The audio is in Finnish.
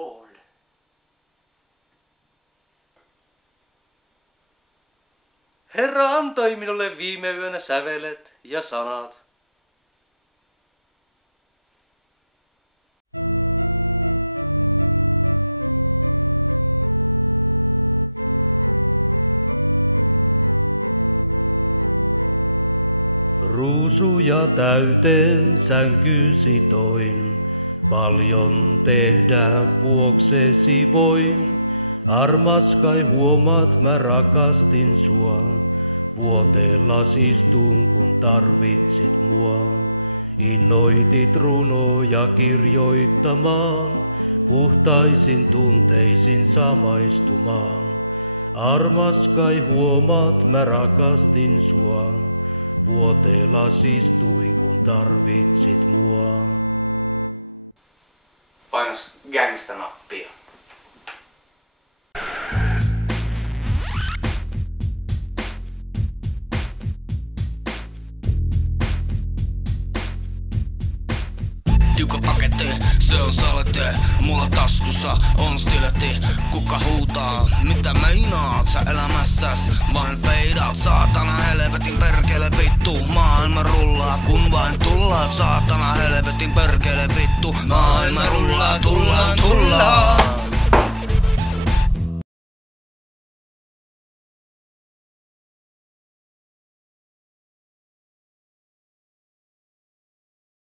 Lord. Herra antoi minulle viime yönä sävelet ja sanat. Ruusuja täyteen sänkysi toin, paljon tehdä vuoksesi voin. Armas kai huomaat, mä rakastin sua, vuoteellas istun kun tarvitsit mua. Innoitit runoja kirjoittamaan, puhtaisin tunteisin samaistumaan. Armas kai huomaat, mä rakastin sua, vuoteellas istuin kun tarvitsit mua. Painas gangsta-nappia. Tiukka paketti, se on salete. Mulla taskussa on stiletti. Kuka huutaa, mitä meinaat sä elämässäs? Vain feidaat, saatana helvetin perkele vittu. Maailma rullaa, kun vain tullaat. Saatana helvetin perkele vittu. Maailma rullaa, tullaan.